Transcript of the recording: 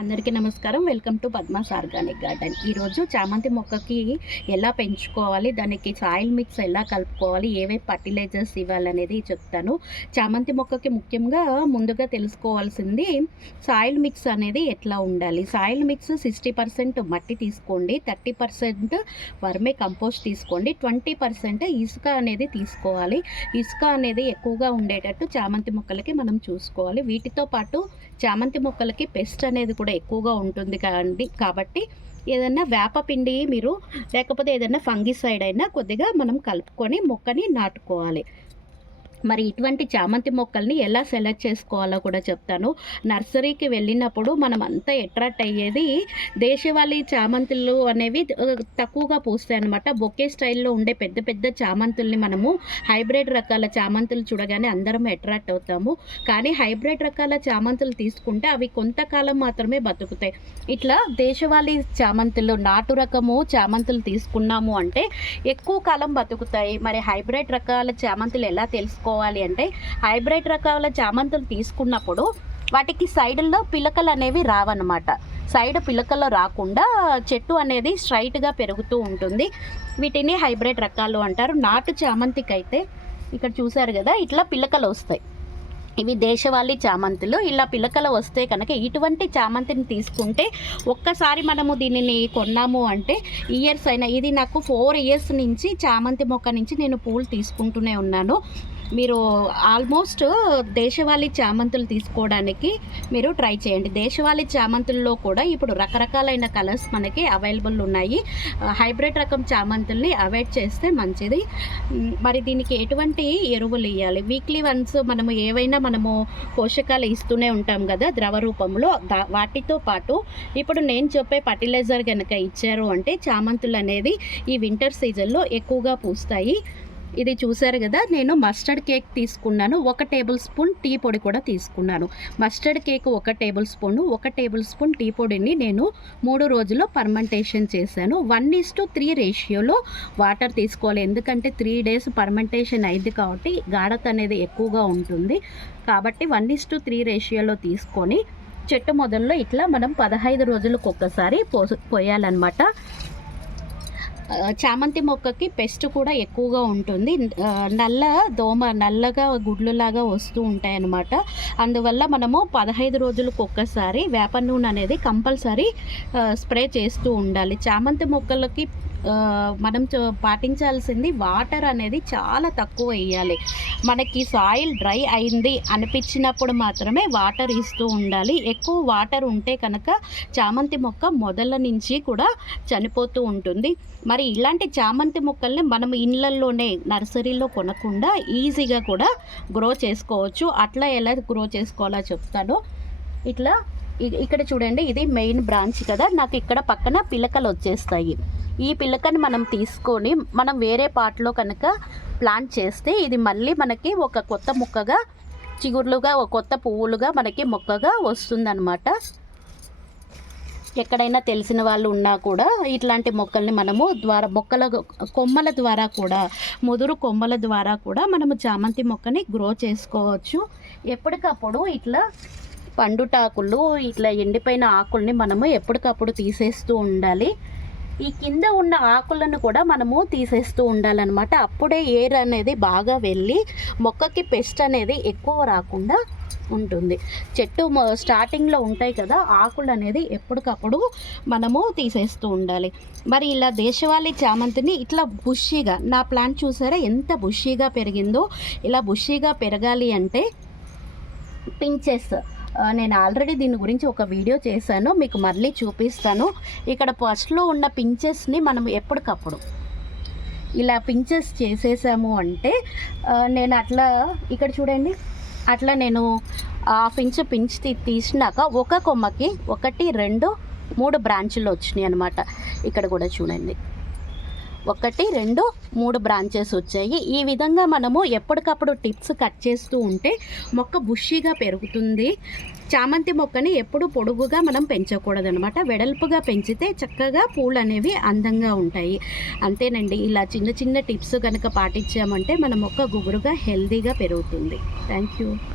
అందరికీ నమస్కారం. Welcome to Padma's organic garden. ఈరోజు చామంతి మొక్కకి ఎలా పెంచుకోవాలి, దానికి సాయిల్ మిక్స్ ఎలా కలుపుకోవాలి, ఏవే ఫర్టిలైజర్స్ ఇవ్వాలనేది చెప్తాను. చామంతి మొక్కకి ముఖ్యంగా ముందుగా తెలుసుకోవాల్సింది సాయిల్ మిక్స్ అనేది ఎట్లా ఉండాలి. సాయిల్ మిక్స్ 60% మట్టి తీసుకోండి, 30% వర్మే కంపోస్ట్ తీసుకోండి, 20% ఇసుక అనేది తీసుకోవాలి. ఇసుక అనేది ఎక్కువగా ఉండేటట్టు చామంతి మొక్కలకి మనం చూసుకోవాలి. వీటితో పాటు చామంతి మొక్కలకి పెస్ట్ అనేది కూడా ఎక్కువగా ఉంటుంది కాబట్టి ఏదైనా వేపపిండి మీరు లేకపోతే ఏదైనా ఫంగిసైడ్ అయినా కొద్దిగా మనం కలుపుకొని మొక్కని నాటుకోవాలి. మరి ఇటువంటి చామంతి మొక్కల్ని ఎలా సెలెక్ట్ చేసుకోవాలో కూడా చెప్తాను. నర్సరీకి వెళ్ళినప్పుడు మనం అంతా అట్రాక్ట్ అయ్యేది దేశవాళీ చామంతులు అనేవి తక్కువగా పూస్తాయి అనమాట. బొకే స్టైల్లో ఉండే పెద్ద పెద్ద చామంతుల్ని మనము హైబ్రిడ్ రకాల చామంతులు చూడగానే అందరం అట్రాక్ట్ అవుతాము. కానీ హైబ్రిడ్ రకాల చామంతులు తీసుకుంటే అవి కొంతకాలం మాత్రమే బతుకుతాయి. ఇట్లా దేశవాళీ చామంతులు నాటు రకము చామంతులు తీసుకున్నాము అంటే ఎక్కువ కాలం బతుకుతాయి. మరి హైబ్రిడ్ రకాల చామంతులు ఎలా తెలుసుకోవాలి అంటే హైబ్రిడ్ రకాల చామంతులు తీసుకున్నప్పుడు వాటికి సైడ్లో పిలకలు అనేవి రావన్నమాట. సైడ్ పిలకలు రాకుండా చెట్టు అనేది స్ట్రైట్గా పెరుగుతూ ఉంటుంది. వీటిని హైబ్రిడ్ రకాలు అంటారు. నాటు చామంతికి అయితే ఇక్కడ చూసారు కదా, ఇట్లా పిలకలు వస్తాయి. ఇవి దేశవాళీ చామంతులు. ఇలా పిలకలు వస్తే కనుక ఇటువంటి చామంతిని తీసుకుంటే ఒక్కసారి మనము దీనిని కొన్నాము అంటే ఇయర్స్ అయినా, ఇది నాకు 4 ఇయర్స్ నుంచి చామంతి మొక్క నుంచి నేను పూలు తీసుకుంటూనే ఉన్నాను. మీరు ఆల్మోస్ట్ దేశవాళీ చామంతులు తీసుకోవడానికి మీరు ట్రై చేయండి. దేశవాళీ చామంతుల్లో కూడా ఇప్పుడు రకరకాలైన కలర్స్ మనకి అవైలబుల్ ఉన్నాయి. హైబ్రిడ్ రకం చామంతుల్ని అవాయిడ్ చేస్తే మంచిది. మరి దీనికి ఎటువంటి ఎరువులు ఇవ్వాలి? వీక్లీ వన్స్ మనము పోషకాలు ఇస్తూనే ఉంటాం కదా ద్రవ రూపంలో. వాటితో పాటు ఇప్పుడు నేను చెప్పే ఫర్టిలైజర్ కనుక ఇచ్చారు అంటే చామంతులు అనేది ఈ వింటర్ సీజన్లో ఎక్కువగా పూస్తాయి. ఇది చూసారు కదా, నేను మస్టర్డ్ కేక్ తీసుకున్నాను. 1 టేబుల్ స్పూన్ టీ పొడి కూడా తీసుకున్నాను. Mustard cake 1 tablespoon, 1 tablespoon tea పొడిని నేను 3 రోజుల్లో ఫర్మెంటేషన్ చేశాను. 1:3 రేషియోలో వాటర్ తీసుకోవాలి. ఎందుకంటే 3 డేస్ ఫర్మెంటేషన్ అయింది కాబట్టి గాఢత అనేది ఎక్కువగా ఉంటుంది. కాబట్టి 1:3 రేషియోలో తీసుకొని చెట్టు మొదల్లో ఇట్లా మనం 15 రోజులకు ఒక్కసారి పోయాలన్నమాట. చామంతి మొక్కకి పెస్ట్ కూడా ఎక్కువగా ఉంటుంది. నల్లగా గుడ్లులాగా వస్తూ ఉంటాయి అన్నమాట. అందువల్ల మనము 15 రోజులకు ఒక్కసారి వేప నూనె అనేది కంపల్సరీ స్ప్రే చేస్తూ ఉండాలి. చామంతి మొక్కలకి మనం పాటించాల్సింది వాటర్ అనేది చాలా తక్కువ వేయాలి. మనకి సాయిల్ డ్రై అయింది అనిపించినప్పుడు మాత్రమే వాటర్ ఇస్తూ ఉండాలి. ఎక్కువ వాటర్ ఉంటే కనుక చామంతి మొక్క మొదల నుంచి కూడా చనిపోతూ ఉంటుంది. మరి ఇలాంటి చామంతి మొక్కల్ని మనం ఇళ్ళల్లోనే నర్సరీలో కొనకుండా ఈజీగా కూడా గ్రో చేసుకోవచ్చు. అట్లా ఎలా గ్రో చేసుకోవాలో చెప్తాను. ఇట్లా ఇక్కడ చూడండి, ఇది మెయిన్ బ్రాంచ్ కదా, నాకు ఇక్కడ పక్కన పిలకలు వచ్చేస్తాయి. ఈ పిలకని మనం తీసుకొని మనం వేరే పార్ట్లో కనుక ప్లాంట్ చేస్తే ఇది మళ్ళీ మనకి ఒక కొత్త మొక్కగా చిగుర్లుగా ఒక కొత్త పువ్వులుగా మనకి మొక్కగా వస్తుందన్నమాట. ఎక్కడైనా తెలిసిన వాళ్ళు ఉన్నా కూడా ఇట్లాంటి మొక్కల్ని మనము కొమ్మల ద్వారా కూడా ముదురు కొమ్మల ద్వారా కూడా మనము చామంతి మొక్కని గ్రో చేసుకోవచ్చు. ఎప్పటికప్పుడు ఇట్లా పండుటాకులు ఇట్లా ఎండిపోయిన ఆకుల్ని మనము ఎప్పటికప్పుడు తీసేస్తూ ఉండాలి. ఈ కింద ఉన్న ఆకులను కూడా మనము తీసేస్తూ ఉండాలన్నమాట. అప్పుడే ఎయిర్ అనేది బాగా వెళ్ళి మొక్కకి పెస్ట్ అనేది ఎక్కువ రాకుండా ఉంటుంది. చెట్టు స్టార్టింగ్లో ఉంటాయి కదా ఆకులు అనేది ఎప్పటికప్పుడు మనము తీసేస్తూ ఉండాలి. మరి ఇలా దేశవాళీ చామంతిని ఇట్లా బుషీగా, నా ప్లాంట్ చూసారా ఎంత బుషీగా పెరిగిందో. ఇలా బుషీగా పెరగాలి అంటే పించెస్, నేను ఆల్రెడీ దీని గురించి ఒక వీడియో చేశాను, మీకు మళ్ళీ చూపిస్తాను. ఇక్కడ ఫస్ట్లో ఉన్న పించెస్ని మనం ఎప్పటికప్పుడు ఇలా పించెస్ చేసేసాము అంటే నేను అట్లా ఇక్కడ చూడండి, అట్లా నేను పించ్ తీసినాక ఒక కొమ్మకి 1, 2, 3 బ్రాంచులు వచ్చినాయి అనమాట. ఇక్కడ కూడా చూడండి, 1, 2, 3 బ్రాంచెస్ వచ్చాయి. ఈ విధంగా మనము ఎప్పటికప్పుడు టిప్స్ కట్ చేస్తూ ఉంటే మొక్క బుషీగా పెరుగుతుంది. చామంతి మొక్కని ఎప్పుడు పొడుగుగా మనం పెంచకూడదనమాట. వెడల్పుగా పెంచితే చక్కగా పూలు అనేవి అందంగా ఉంటాయి. అంతేనండి. ఇలా చిన్న చిన్న టిప్స్ కనుక పాటించామంటే మన మొక్క గుబురుగా హెల్దీగా పెరుగుతుంది. Thank you.